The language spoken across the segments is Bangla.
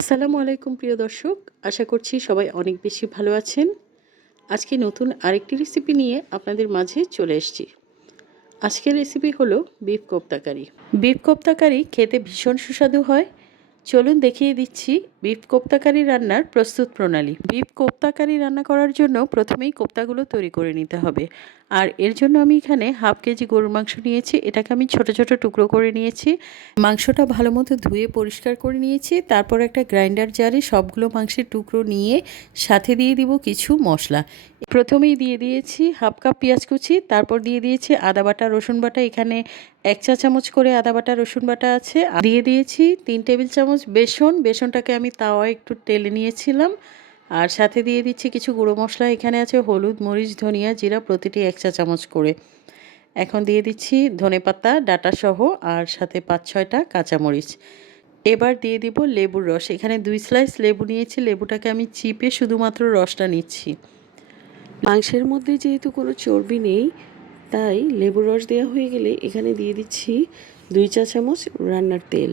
আসসালামু আলাইকুম প্রিয় দর্শক, আশা করছি সবাই অনেক বেশি ভালো আছেন। আজকে নতুন আরেকটি রেসিপি নিয়ে আপনাদের মাঝে চলে এসেছি। আজকের রেসিপি হলো বিফ কোপ্তা কারি। বিফ কোপ্তা কারি খেতে ভীষণ সুস্বাদু হয়। চলুন দেখিয়ে দিচ্ছি বিফ কোপ্তা কারি রান্নার প্রস্তুত প্রণালী। বিফ কোপ্তা কারি রান্না করার জন্য প্রথমেই কোপ্তাগুলো তৈরি করে নিতে হবে। আর এর জন্য আমি এখানে হাফ কেজি গরুর মাংস নিয়েছি। এটাকে আমি ছোট ছোট টুকরো করে নিয়েছি। মাংসটা ভালো মতো ধুয়ে পরিষ্কার করে নিয়েছি। তারপর একটা গ্রাইন্ডার জারে সবগুলো মাংসের টুকরো নিয়ে সাথে দিয়ে দিব কিছু মশলা। প্রথমেই দিয়ে দিয়েছি হাফ কাপ পেঁয়াজ কুচি, তারপর দিয়ে দিয়েছি আদা বাটা রসুন বাটা। এখানে 1 চা চামচ করে আদা বাটা রসুন বাটা আছে। দিয়ে দিয়েছি 3 টেবিল চামচ বেসন। বেসনটাকে আমি তাওয়ায় একটু টেলে নিয়েছিলাম। আর সাথে দিয়ে দিচ্ছি কিছু গুঁড়ো মশলা। এখানে আছে হলুদ, মরিচ, ধনিয়া, জিরা প্রতিটি 1 চা চামচ করে। এখন দিয়ে দিচ্ছি ধনেপাতা ডাঁটাসহ, আর সাথে 5-6টা কাঁচামরিচ। এবার দিয়ে দিব লেবুর রস। এখানে 2 স্লাইস লেবু নিয়েছি। লেবুটাকে আমি চিপে শুধুমাত্র রসটা নিচ্ছি। মাংসের মধ্যে যেহেতু কোনো চর্বি নেই, তাই লেবুর রস দেওয়া হয়ে গেলে এখানে দিয়ে দিচ্ছি 2 চা চামচ রান্নার তেল।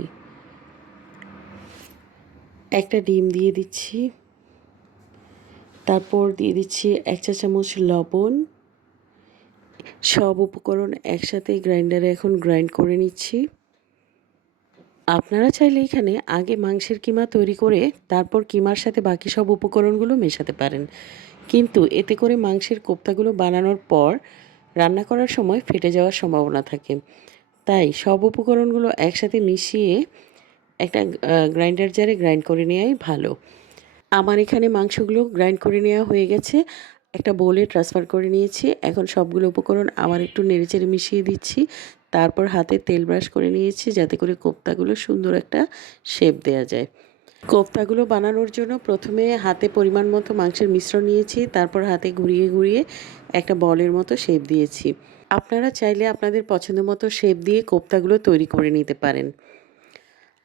একটা ডিম দিয়ে দিচ্ছি। তারপর দিয়ে দিচ্ছি 1 চা চামচ লবণ। সব উপকরণ একসাথে গ্রাইন্ডারে এখন গ্রাইন্ড করে নিচ্ছি। আপনারা চাইলে এখানে আগে মাংসের কিমা তৈরি করে তারপর কিমার সাথে বাকি সব উপকরণগুলো মেশাতে পারেন, কিন্তু এতে করে মাংসের কোপ্তাগুলো বানানোর পর রান্না করার সময় ফেটে যাওয়ার সম্ভাবনা থাকে। তাই সব উপকরণগুলো একসাথে মিশিয়ে একটা গ্রাইন্ডার জারে গ্রাইন্ড করে নেওয়াই ভালো। আমার এখানে মাংসগুলো গ্রাইন্ড করে নেওয়া হয়ে গেছে। একটা বোলে ট্রান্সফার করে নিয়েছি। এখন সবগুলো উপকরণ আবার একটু নেড়েচেড়ে মিশিয়ে দিচ্ছি। তারপর হাতে তেল ব্রাশ করে নিয়েছি যাতে করে কোপ্তাগুলো সুন্দর একটা শেপ দেওয়া যায়। কোপ্তাগুলো বানানোর জন্য প্রথমে হাতে পরিমাণ মতো মাংসের মিশ্রণ নিয়েছি। তারপর হাতে ঘুরিয়ে ঘুরিয়ে একটা বলের মতো শেপ দিয়েছি। আপনারা চাইলে আপনাদের পছন্দ মতো শেপ দিয়ে কোপ্তাগুলো তৈরি করে নিতে পারেন।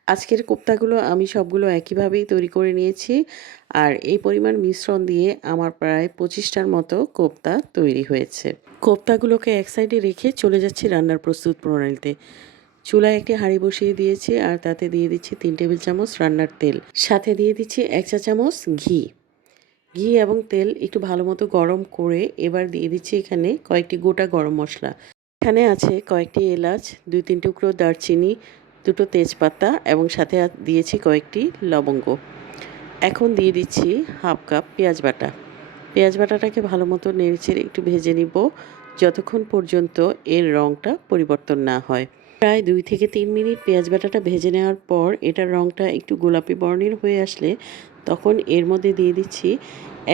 আজকের কোপ্তাগুলো আমি সবগুলো একইভাবেই তৈরি করে নিয়েছি। আর এই পরিমাণ মিশ্রণ দিয়ে আমার প্রায় 25টার মতো কোপ্তা তৈরি হয়েছে। কোপ্তাগুলোকে এক সাইডে রেখে চলে যাচ্ছি রান্নার প্রস্তুত প্রণালীতে। চুলায় একটি হাঁড়ি বসিয়ে দিয়েছি আর তাতে দিয়ে দিচ্ছি 3 টেবিল চামচ রান্নার তেল। সাথে দিয়ে দিচ্ছি 1 চা চামচ ঘি। ঘি এবং তেল একটু ভালো মতো গরম করে এবার দিয়ে দিচ্ছি এখানে কয়েকটি গোটা গরম মশলা। এখানে আছে কয়েকটি এলাচ, 2-3 টুকরো দারচিনি, 2টো তেজপাতা এবং সাথে দিয়েছি কয়েকটি লবঙ্গ। এখন দিয়ে দিচ্ছি হাফ কাপ পেঁয়াজ বাটা। পেঁয়াজ বাটাটাকে ভালো মতো নেড়েচেড়ে একটু ভেজে নিব যতক্ষণ পর্যন্ত এর রঙটা পরিবর্তন না হয়। প্রায় 2 থেকে 3 মিনিট পেঁয়াজ বাটাটা ভেজে নেওয়ার পর এটার রঙটা একটু গোলাপি বর্ণের হয়ে আসলে তখন এর মধ্যে দিয়ে দিচ্ছি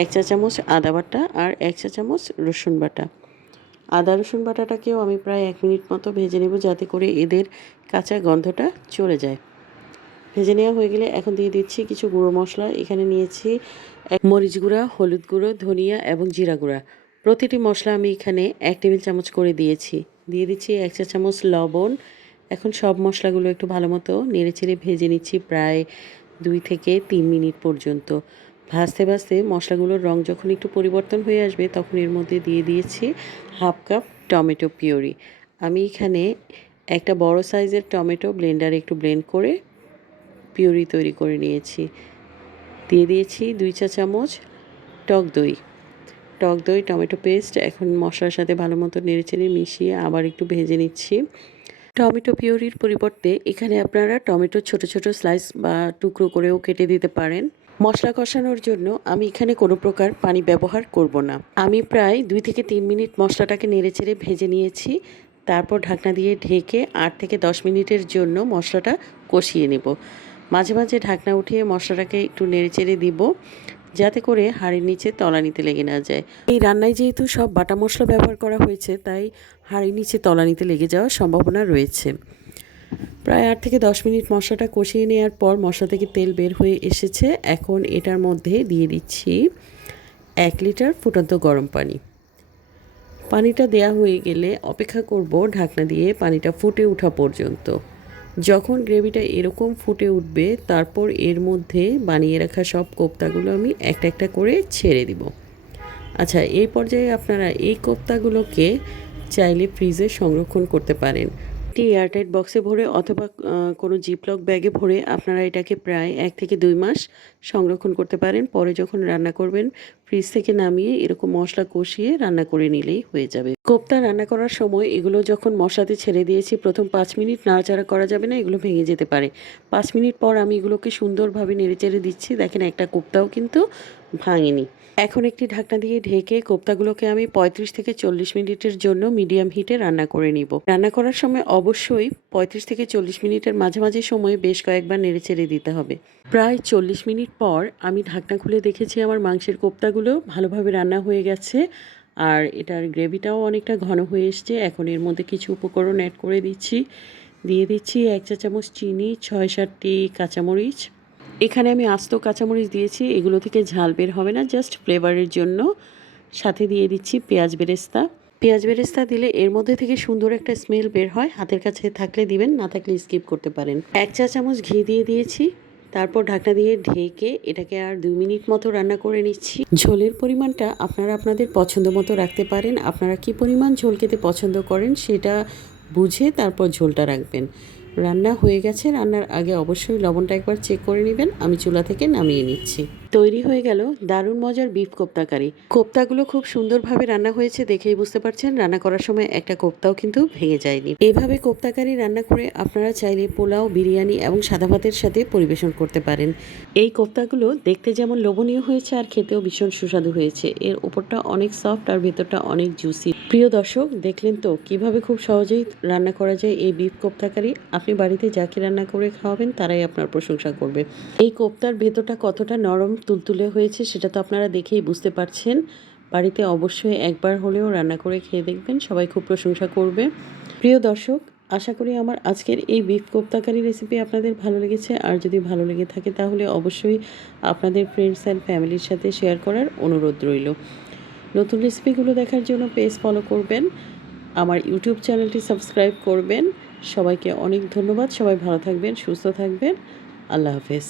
1 চা চামচ আদা বাটা আর 1 চা চামচ রসুন বাটা। আদা রসুন বাটাটাকেও আমি প্রায় 1 মিনিট মতো ভেজে নেব যাতে করে এদের কাঁচা গন্ধটা চলে যায়। ভেজে নেওয়া হয়ে গেলে এখন দিয়ে দিচ্ছি কিছু গুঁড়ো মশলা। এখানে নিয়েছি মরিচ গুঁড়া, হলুদ গুঁড়ো, ধনিয়া এবং জিরা গুঁড়া। প্রতিটি মশলা আমি এখানে 1 টেবিল চামচ করে দিয়েছি। দিয়ে দিচ্ছি 1 চা চামচ লবণ। এখন সব মশলাগুলো একটু ভালো মতো নেড়েচেড়ে ভেজে নিচ্ছি প্রায় 2 থেকে 3 মিনিট পর্যন্ত। ভাজতে ভাজতে মশলাগুলোর রং যখন একটু পরিবর্তন হয়ে আসবে তখন এর মধ্যে দিয়ে দিয়েছি হাফ কাপ টমেটো পিউরি। আমি এখানে একটা বড় সাইজের টমেটো ব্লেন্ডারে একটু ব্লেন্ড করে পিউরি তৈরি করে নিয়েছি। দিয়ে দিয়েছি 2 চা চামচ টক দই। টক দই, টমেটো পেস্ট এখন মশলার সাথে ভালো মতো নেড়েচেড়ে মিশিয়ে আবার একটু ভেজে নিচ্ছি। টমেটো পিউরির পরিবর্তে এখানে আপনারা টমেটো ছোট ছোট স্লাইস বা টুকরো করেও কেটে দিতে পারেন। মশলা কষানোর জন্য আমি এখানে কোনো প্রকার পানি ব্যবহার করব না। আমি প্রায় 2 থেকে 3 মিনিট মশলাটাকে নেড়েচেড়ে ভেজে নিয়েছি। তারপর ঢাকনা দিয়ে ঢেকে 8 থেকে 10 মিনিটের জন্য মশলাটা কষিয়ে নেব। মাঝে মাঝে ঢাকনা উঠিয়ে মশলাটাকে একটু নেড়েচেড়ে দিব যাতে করে হাঁড়ির নিচে তলানিতে লেগে না যায়। এই রান্নায় যেহেতু সব বাটা মশলা ব্যবহার করা হয়েছে তাই হাঁড়ির নিচে তলানিতে লেগে যাওয়ার সম্ভাবনা রয়েছে। প্রায় 8 থেকে 10 মিনিট মশলাটা কষিয়ে নেওয়ার পর মশলা থেকে তেল বের হয়ে এসেছে। এখন এটার মধ্যে দিয়ে দিচ্ছি 1 লিটার ফুটন্ত গরম পানি। পানিটা দেয়া হয়ে গেলে অপেক্ষা করব ঢাকনা দিয়ে পানিটা ফুটে ওঠা পর্যন্ত। যখন গ্রেভিটা এরকম ফুটে উঠবে তারপর এর মধ্যে বানিয়ে রাখা সব কোপ্তাগুলো আমি একটা একটা করে ছেড়ে দিব। আচ্ছা, এই পর্যায়ে আপনারা এই কোপ্তাগুলোকে চাইলে ফ্রিজে সংরক্ষণ করতে পারেন। একটি এয়ারটাইট বক্সে ভরে অথবা কোনো জিপলক ব্যাগে ভরে আপনারা এটাকে প্রায় 1 থেকে 2 মাস সংরক্ষণ করতে পারেন। পরে যখন রান্না করবেন ফ্রিজ থেকে নামিয়ে এরকম মশলা কষিয়ে রান্না করে নিলেই হয়ে যাবে। কোপ্তা রান্না করার সময় এগুলো যখন মশলাতে ছেড়ে দিয়েছি প্রথম 5 মিনিট নাড়াচাড়া করা যাবে না, এগুলো ভেঙে যেতে পারে। 5 মিনিট পর আমি এগুলোকে সুন্দরভাবে নেড়েচেড়ে দিচ্ছি। দেখেন একটা কোপ্তাও কিন্তু ভাঙেনি। এখন একটি ঢাকনা দিয়ে ঢেকে কোপ্তাগুলোকে আমি 35 থেকে 40 মিনিটের জন্য মিডিয়াম হিটে রান্না করে নিব। রান্না করার সময় অবশ্যই 35 থেকে 40 মিনিটের মাঝামাঝি সময়ে বেশ কয়েকবার নেড়েচেড়ে দিতে হবে। প্রায় 40 মিনিট পর আমি ঢাকনা খুলে দেখেছি আমার মাংসের কোপ্তাগুলো ভালোভাবে রান্না হয়ে গেছে আর এটার গ্রেভিটাও অনেকটা ঘন হয়ে এসছে। এখন এর মধ্যে কিছু উপকরণ অ্যাড করে দিচ্ছি। দিয়ে দিচ্ছি 1 চা চামচ চিনি, 6-7টি কাঁচামরিচ। এখানে আমি আস্ত কাঁচামরিচ দিয়েছি, এগুলো থেকে ঝাল বের হবে না, জাস্ট ফ্লেভারের জন্য। সাথে দিয়ে দিচ্ছি পেঁয়াজ বেরেস্তা। পেঁয়াজ বেরেস্তা দিলে এর মধ্যে থেকে সুন্দর একটা স্মেল বের হয়। হাতের কাছে থাকলে দিবেন, না থাকলে স্কিপ করতে পারেন। 1 চা চামচ ঘি দিয়ে দিয়েছি। তারপর ঢাকনা দিয়ে ঢেকে এটাকে আর 2 মিনিট মতো রান্না করে নিচ্ছি। ঝোলের পরিমাণটা আপনারা আপনাদের পছন্দ মতো রাখতে পারেন। আপনারা কি পরিমাণ ঝোল খেতে পছন্দ করেন সেটা বুঝে তারপর ঝোলটা রাখবেন। রান্না হয়ে গেছে, রান্নার আগে অবশ্যই লবণটা একবার চেক করে নেবেন। আমি চুলা থেকে নামিয়ে নিচ্ছি। তৈরি হয়ে গেল দারুণ মজার বিফ কোপ্তা কারি। কোপ্তাগুলো খুব সুন্দরভাবে রান্না হয়েছে, দেখেই বুঝতে পারছেন রান্না করার সময় একটা কোপ্তাও কিন্তু ভেঙে যায়নি। এভাবে কোপ্তা কারি রান্না করে আপনারা চাইলে পোলাও, বিরিয়ানি এবং সাদা ভাতের সাথে পরিবেশন করতে পারেন। এই কোপ্তাগুলো দেখতে যেমন লোভনীয় হয়েছে আর খেতেও ভীষণ সুস্বাদু হয়েছে। এর উপরটা অনেক সফট আর ভেতরটা অনেক জুসি। প্রিয় দর্শক, দেখলেন তো কিভাবে খুব সহজেই রান্না করা যায় এই বিফ কোপ্তা কারি। আপনি বাড়িতে যাকে রান্না করে খাওয়াবেন তারাই আপনার প্রশংসা করবে। এই কোপ্তার ভেতরটা কতটা নরম তুলতুলে হয়েছে সেটা তো আপনারা দেখেই বুঝতে পারছেন। বাড়িতে অবশ্যই একবার হলেও রান্না করে খেয়ে দেখবেন, সবাই খুব প্রশংসা করবে। প্রিয় দর্শক, আশা করি আমার আজকের এই বিফ কোপ্তা কারি রেসিপি আপনাদের ভালো লেগেছে। আর যদি ভালো লেগে থাকে তাহলে অবশ্যই আপনাদের ফ্রেন্ডস অ্যান্ড ফ্যামিলির সাথে শেয়ার করার অনুরোধ রইল। নতুন রেসিপিগুলো দেখার জন্য পেজ ফলো করবেন, আমার ইউটিউব চ্যানেলটি সাবস্ক্রাইব করবেন। সবাইকে অনেক ধন্যবাদ। সবাই ভালো থাকবেন, সুস্থ থাকবেন। আল্লাহ হাফেজ।